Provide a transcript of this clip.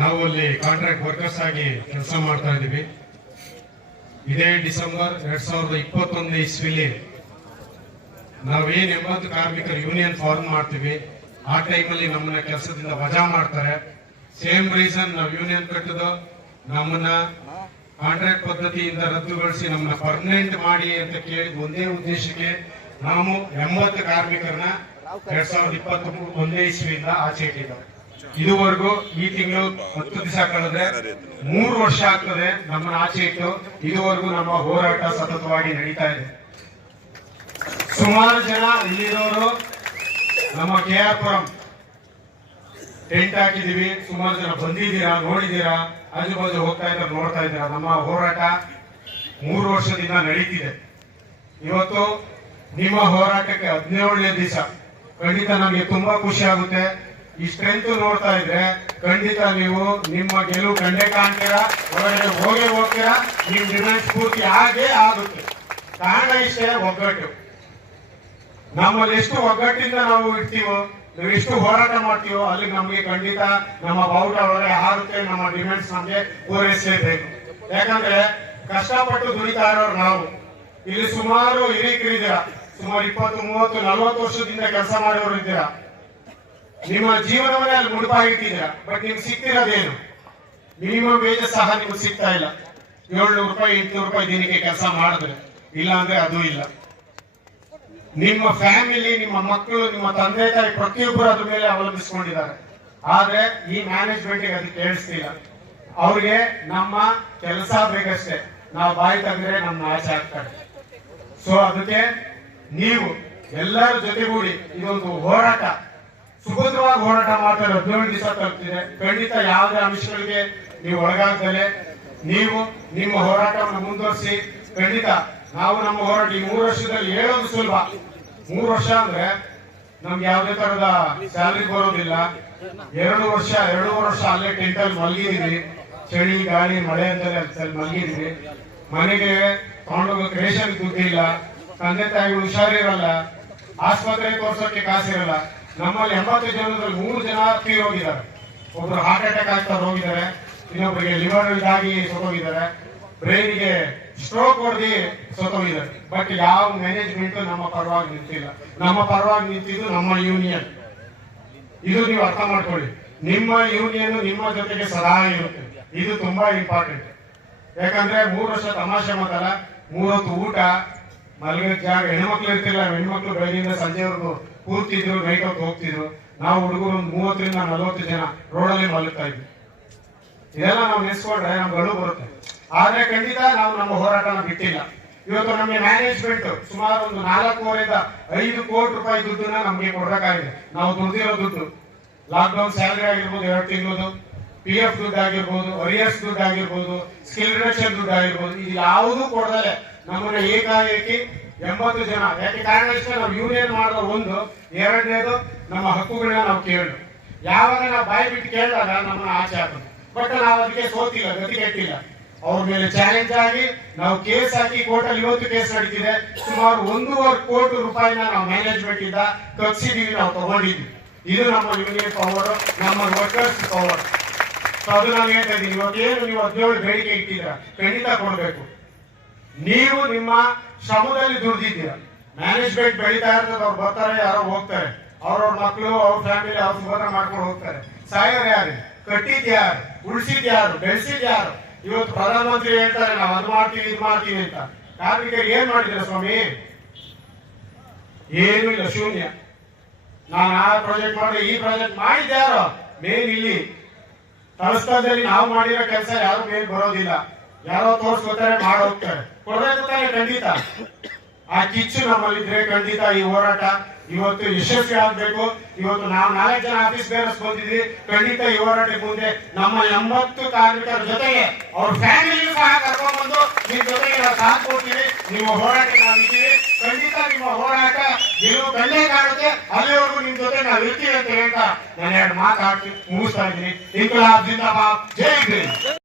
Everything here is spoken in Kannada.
ನಾವು ಅಲ್ಲಿ ಕಾಂಟ್ರಾಕ್ಟ್ ವರ್ಕರ್ಸ್ ಆಗಿ ಕೆಲಸ ಮಾಡ್ತಾ ಇದ್ದೀವಿ. ಇದೇ ಡಿಸೆಂಬರ್ 2021 ಇಸ್ವಿಲಿ ನಾವೇನ್ 80 ಕಾರ್ಮಿಕರ ಯೂನಿಯನ್ ಫಾರ್ಮ್ ಮಾಡ್ತೀವಿ, ಆ ಟೈಮಲ್ಲಿ ನಮ್ಮನ್ನ ಕೆಲಸದಿಂದ ವಜಾ ಮಾಡ್ತಾರೆ. ಸೇಮ್ ರೀಸನ್ ನಾವು ಯೂನಿಯನ್ ಕಟ್ಟದು, ನಮ್ಮನ್ನ ಕಾಂಟ್ರಾಕ್ಟ್ ಪದ್ಧತಿಯಿಂದ ರದ್ದುಗೊಳಿಸಿ ನಮ್ಮನ್ನ ಪರ್ಮನೆಂಟ್ ಮಾಡಿ ಅಂತ ಕೇಳಿದ ಒಂದೇ ಉದ್ದೇಶಕ್ಕೆ ನಾವು 80 ಕಾರ್ಮಿಕರನ್ನ 2021 ಇಸ್ವಿಯಿಂದ ಆಚೆ ಇಟ್ಟಿದ್ದಾರೆ. ಇದುವರೆಗೂ ಈ ತಿಂಗಳು 10 ದಿವಸ ಕಳೆದ್ರೆ 3 ವರ್ಷ ಆಗ್ತದೆ ನಮ್ಮನ್ನ ಆಚೆ ಇಟ್ಟು. ಇದುವರೆಗೂ ನಮ್ಮ ಹೋರಾಟ ಸತತವಾಗಿ ನಡೀತಾ ಇದೆ. ಸುಮಾರು ಜನ ಇಲ್ಲಿರೋರು ನಮ್ಮ KR ಪುರಂ ಟೆಂಟ್ ಹಾಕಿದೀವಿ, ಸುಮಾರು ಜನ ಬಂದಿದ್ದೀರಾ, ನೋಡಿದ್ದೀರಾ, ಆಜು ಬಾಜು ಹೋಗ್ತಾ ಇದ್ದಾರೆ, ನೋಡ್ತಾ ಇದ್ದೀರಾ. ನಮ್ಮ ಹೋರಾಟ 3 ವರ್ಷದಿಂದ ನಡೀತಿದೆ. ಇವತ್ತು ನಿಮ್ಮ ಹೋರಾಟಕ್ಕೆ 17ನೇ ದಿವಸ. ಖಂಡಿತ ನಮಗೆ ತುಂಬಾ ಖುಷಿ ಆಗುತ್ತೆ. ಈ ಸ್ಟ್ರೆಂತ್ ನೋಡ್ತಾ ಇದ್ರೆ ಖಂಡಿತ ನೀವು ನಿಮ್ಮ ಗೆಲುವು ಕಂಡೇ ಕಾಣ್ತೀರಾ, ಹೊರಗಡೆ ಹೋಗ್ತೀರಾ. ನಿಮ್ ಡಿಮ್ಯಾಂಡ್ಸ್ ಪೂರ್ತಿ ಆಗೇ ಆಗುತ್ತೆ. ಕಾರಣ ಇಷ್ಟೇ, ಒಗ್ಗಟ್ಟು. ನಮ್ಮಲ್ಲಿ ಎಷ್ಟು ಒಗ್ಗಟ್ಟಿಂದ ನಾವು ಇರ್ತೀವೋ, ನಾವು ಎಷ್ಟು ಹೋರಾಟ ಮಾಡ್ತೀವೋ ಅಲ್ಲಿ ನಮಗೆ ಖಂಡಿತ ನಮ್ಮ ಬಾವುಟ ಒಳಗೆ ಹಾರುತ್ತೆ. ನಮ್ಮ ಡಿಮ್ಯಾಂಡ್ಸ್ ನಮಗೆ ಪೂರೈಸಲೇಬೇಕು. ಯಾಕಂದ್ರೆ ಕಷ್ಟಪಟ್ಟು ದುಡಿತಾ ಇರೋರು ನಾವು. ಇಲ್ಲಿ ಸುಮಾರು ಹಿರಿಕರಿದ್ದೀರಾ, ಸುಮಾರು 20, 30, 40 ವರ್ಷದಿಂದ ಕೆಲಸ ಮಾಡೋರು ಇದ್ದೀರಾ. ನಿಮ್ಮ ಜೀವನವನ್ನೇ ಅಲ್ಲಿ ಮುಡುಪಾಗಿಟ್ಟಿದ್ದೀರಾ. ಬಟ್ ನಿಮ್ಗೆ ಸಿಗ್ತಿರೋದೇನು? ಮಿನಿಮಮ್ ವೇಜಸ್ ಸಹ ನಿಮ್ಗೆ ಸಿಗ್ತಾ ಇಲ್ಲ. 700 ರೂಪಾಯಿ 800 ರೂಪಾಯಿ ದಿನಕ್ಕೆ ಕೆಲಸ ಮಾಡಿದ್ರೆ, ಇಲ್ಲ ಅಂದ್ರೆ ಅದು ಇಲ್ಲ. ನಿಮ್ಮ ಫ್ಯಾಮಿಲಿ, ನಿಮ್ಮ ಮಕ್ಕಳು, ನಿಮ್ಮ ತಂದೆ ತಾಯಿ ಪ್ರತಿಯೊಬ್ಬರು ಅದ್ರ ಮೇಲೆ ಅವಲಂಬಿಸಿಕೊಂಡಿದ್ದಾರೆ. ಆದ್ರೆ ಈ ಮ್ಯಾನೇಜ್ಮೆಂಟ್ ಅದು ಕೇಳಿಸ್ತಿಲ್ಲ. ಅವ್ರಿಗೆ ನಮ್ಮ ಕೆಲಸ ಬೇಕಷ್ಟೇ. ನಾವು ಬಾಯಿ ತೆಗೆದ್ರೆ ನಮ್ಮ ಆಚೆ ಆಗ್ತಾರೆ. ಸೊ ಅದಕ್ಕೆ ನೀವು ಎಲ್ಲರ ಜೊತೆಗೂಡಿ ಇದೊಂದು ಹೋರಾಟ, ಸುಭದ್ರವಾಗಿ ಹೋರಾಟ ಮಾಡ್ತಾರೆ. 17 ದಿವಸ ತಲುಪ್ತಿದೆ. ಖಂಡಿತ ಯಾವುದೇ ಅಂಶಗಳಿಗೆ ನೀವು ಒಳಗಾಗದಲೆ ನೀವು ನಿಮ್ಮ ಹೋರಾಟವನ್ನು ಮುಂದುವರಿಸಿ. ಖಂಡಿತ ನಾವು ನಮ್ಮ ಹೋರಾಟ ಈ 3 ವರ್ಷದಲ್ಲಿ ಹೇಳೋದು ಸುಲಭ. 3 ವರ್ಷ ಅಂದ್ರೆ ನಮ್ಗೆ ಯಾವುದೇ ತರದ ಸ್ಯಾಲರಿ ಬರೋದಿಲ್ಲ. 2 ವರ್ಷ 2.5 ವರ್ಷ ಅಲ್ಲೇ ಟೆಂಟಲ್ಲಿ ಮಲಗಿದೀವಿ. ಚಳಿ ಗಾಳಿ ಮಳೆ ಅಂತಲೇ ಅಲ್ಲಿ ಮಲಗಿದೀವಿ. ಮನೆಗೆ ತಗೊಂಡೋಗೋಕೆ ರೇಷನ್ ದುಡ್ಡಿಲ್ಲ, ತಂದೆ ತಾಯಿಗಳು ಹುಷಾರಿರಲ್ಲ, ಆಸ್ಪತ್ರೆ ತೋರ್ಸೋಕೆ ಕಾಸಿರಲ್ಲ. ನಮ್ಮಲ್ಲಿ 80 ಜನರಲ್ಲಿ 3 ಜನ ತೀರೋಗಿದ್ದಾರೆ. ಒಬ್ರು ಹಾರ್ಟ್ ಅಟ್ಯಾಕ್ ಆಗ್ತಾ ಹೋಗಿದ್ದಾರೆ, ಇನ್ನೊಬ್ಬರಿಗೆ ಲಿವರ್ ಇದಾಗಿ ಸೋತೋಗಿದ್ದಾರೆ, ಬ್ರೈನ್ಗೆ ಸ್ಟ್ರೋಕ್ ಹೊಡೆದಿ ಸೋತೋಗಿದ್ದಾರೆ. ಬಟ್ ಯಾವ ಮ್ಯಾನೇಜ್ಮೆಂಟ್ ನಮ್ಮ ಪರವಾಗಿ ನಿಂತಿಲ್ಲ. ನಮ್ಮ ಪರವಾಗಿ ನಿಂತಿದ್ದು ನಮ್ಮ ಯೂನಿಯನ್. ಇದು ನೀವು ಅರ್ಥ ಮಾಡ್ಕೊಳ್ಳಿ. ನಿಮ್ಮ ಯೂನಿಯನ್ ನಿಮ್ಮ ಜೊತೆಗೆ ಸದಾ ಇರುತ್ತೆ. ಇದು ತುಂಬಾ ಇಂಪಾರ್ಟೆಂಟ್. ಯಾಕಂದ್ರೆ 3 ವರ್ಷ ತಮಾಷೆ ಮಾತಲ್ಲ. 3 ಹೊತ್ತು ಊಟ, ಮಲಗಿದ ಜಾಗ. ಹೆಣ್ಮಕ್ಳು ಇರ್ತಿಲ್ಲ, ಹೆಣ್ಮಕ್ಳು ಬೆಳಗಿಂದ ಸಂಜೆವರೆಗೂ ಕೂರ್ತಿದ್ರು, ನೈಟ್ ಹೊತ್ತು ಹೋಗ್ತಿದ್ರು. ನಾವು ಹುಡುಗರು ಒಂದು 30 ರಿಂದ 40 ಜನ ರೋಡಲ್ಲಿ ಮಲಗ್ತಾ ಇದ್ವಿ. ಇದೆಲ್ಲ ನಾವು ನೆನೆಸ್ಕೊಂಡ್ರೆ ನಮ್ಗೆ ಅಳು ಬರುತ್ತೆ. ಆದ್ರೆ ಖಂಡಿತ ನಾವು ನಮ್ಮ ಹೋರಾಟನ ಬಿಟ್ಟಿಲ್ಲ. ಇವತ್ತು ನಮಗೆ ಮ್ಯಾನೇಜ್ಮೆಂಟ್ ಸುಮಾರು ಒಂದು 4.5 ರಿಂದ 5 ಕೋಟಿ ರೂಪಾಯಿ ದುಡ್ಡನ್ನ ನಮ್ಗೆ ಕೊಡ್ಬೇಕಾಗಿದೆ. ನಾವು ದುಡ್ದಿರೋ ದುಡ್ಡು, ಲಾಕ್ಡೌನ್ ಸ್ಯಾಲರಿ ಆಗಿರ್ಬೋದು, 2 ತಿಂಗಳು PF ದುಡ್ಡು ಆಗಿರ್ಬೋದು, ಅರಿಯರ್ಸ್ ದುಡ್ಡು ಆಗಿರ್ಬೋದು, ಸ್ಕಿಲ್ ರಿಡಕ್ಷನ್ ದುಡ್ಡು ಆಗಿರ್ಬೋದು, ಇದು ಯಾವುದೂ ಕೊಡದಲೆ ನಮ್ಮನ್ನ ಏಕಾಏಕಿ 80 ಜನ. ಯಾಕೆ ಕಾರಣ ಇಷ್ಟ? ನಾವು ಯೂನಿಯನ್ ಮಾಡೋದು ಒಂದು. 2ನೇದು ನಮ್ಮ ಹಕ್ಕುಗಳನ್ನ ನಾವು ಕೇಳು. ಯಾವಾಗ ನಾವು ಬಾಯಿ ಬಿಟ್ಟು ಕೇಳಿದಾಗ ನಮ್ಮನ್ನ ಆಚೆ ಹಾಕೋದು. ಬಟ್ ನಾವು ಅದಕ್ಕೆ ಸೋತಿಲ್ಲ, ಗತಿ ಕೆಟ್ಟಿಲ್ಲ. ಅವ್ರ ಮೇಲೆ ಚಾಲೆಂಜ್ ಆಗಿ ನಾವು ಕೇಸ್ ಹಾಕಿ ಕೋರ್ಟಲ್ಲಿ ಇವತ್ತು ಕೇಸ್ ನಡೀತಿದೆ. ಸುಮಾರು 1.5 ಕೋಟಿ ರೂಪಾಯಿನ ನಾವು ಮ್ಯಾನೇಜ್ಮೆಂಟ್ ಇಂದ ಕಕ್ಷಿದೀವಿ, ನಾವು ತಗೊಂಡಿದ್ವಿ. ಇದು ನಮ್ಮ ಯೂನಿಯನ್ ಪವರ್, ನಮ್ಮ ವರ್ಕರ್ಸ್ ಪವರ್. ಸೊ ಅದು ನಾನು ಹೇಳ್ತಾ ಇದ್ದೀನಿ. ಇವತ್ತೇನು ನೀವು 17 ಬೇಡಿಕೆ ಇಟ್ಟಿದ್ದೀರಾ, ಖಂಡಿತ ಕೊಡಬೇಕು. ನೀವು ನಿಮ್ಮ ಶ್ರಮದಲ್ಲಿ ದುಡ್ದಿದ್ದೀರಾ. ಮ್ಯಾನೇಜ್ಮೆಂಟ್ ಬೆಳೀತಾ ಇರ್ತದೆ, ಅವ್ರು ಬರ್ತಾರೆ, ಯಾರೋ ಹೋಗ್ತಾರೆ. ಅವ್ರವ್ರ ಮಕ್ಕಳು, ಅವ್ರ ಫ್ಯಾಮಿಲಿ ಅವ್ರ ಸುಭದ್ರ ಮಾಡ್ಕೊಂಡು ಹೋಗ್ತಾರೆ. ಸಾಯೋರು ಯಾರು? ಕಟ್ಟಿದ್ ಯಾರು? ಉಳಿಸಿದ್ ಯಾರು? ಬೆಳೆಸಿದ್ ಯಾರು? ಇವತ್ತು ಪ್ರಧಾನಮಂತ್ರಿ ಹೇಳ್ತಾರೆ ನಾವು ಅದು ಮಾಡ್ತೀವಿ ಇದು ಮಾಡ್ತೀವಿ ಅಂತ. ಕಾರ್ಮಿಕರಿಗೆ ಏನ್ ಮಾಡಿದಿರ ಸ್ವಾಮಿ? ಏನು ಇಲ್ಲ, ಶೂನ್ಯ. ನಾನು ಆ ಪ್ರಾಜೆಕ್ಟ್ ಮಾಡಿದ್ರೆ ಈ ಪ್ರಾಜೆಕ್ಟ್ ಮಾಡಿದ್ಯಾರೋ? ಮೇನ್ ಇಲ್ಲಿ ತಳಸ್ಥಳದಲ್ಲಿ ನಾವು ಮಾಡಿರೋ ಕೆಲಸ ಯಾರು ಮೇಲ್ ಬರೋದಿಲ್ಲ. ಯಾರೋ ತೋರ್ಸ್ಕೊತಾರೆ, ಮಾಡೋಗ್ತಾರೆ. ಕೊಡಬೇಕು ತಾನೆ? ಖಂಡಿತ ಆ ಕಿಚ್ಚು ನಮ್ಮಲ್ಲಿದ್ರೆ ಖಂಡಿತ ಈ ಹೋರಾಟ ಇವತ್ತು ಯಶಸ್ವಿ ಆಗ್ಬೇಕು. ಇವತ್ತು ನಾವು 4 ಜನ ಆಫೀಸ್ ಬೇರಸ್ ಬಂದಿದ್ವಿ. ಖಂಡಿತ ಈ ಹೋರಾಟ ಮುಂದೆ ನಮ್ಮ 80 ಕಾರ್ಮಿಕರ ಜೊತೆಗೆ ಅವ್ರ ಫ್ಯಾಮಿಲಿ ಸಹ ಕರ್ಕೊಂಡ್ಬಂದು ನಿಮ್ ಜೊತೆಗೆ ನಾವು ಸಾಥ್ ಕೊಡ್ತೀವಿ. ನಿಮ್ಮ ಹೋರಾಟ ನಾವು ಇದ್ದೀವಿ. ಖಂಡಿತ ನಿಮ್ಮ ಹೋರಾಟ ಗೆಲುವು ಕಂಡೇ ಕಾಣುತ್ತೆ. ಅಲ್ಲಿವರೆಗೂ ನಿಮ್ ಜೊತೆ ನಾವು ಇರ್ತೀವಿ ಅಂತ ಹೇಳ್ತಾ ನಾನು 2 ಮಾತಾಡ್ತೀನಿ, ಮುಗಿಸ್ತಾ ಇದ್ದೀನಿ. ಇಂಕಲಾಬ್ ಜಿಂದಾಬಾದ್, ಜೈ ಭೀಮ್.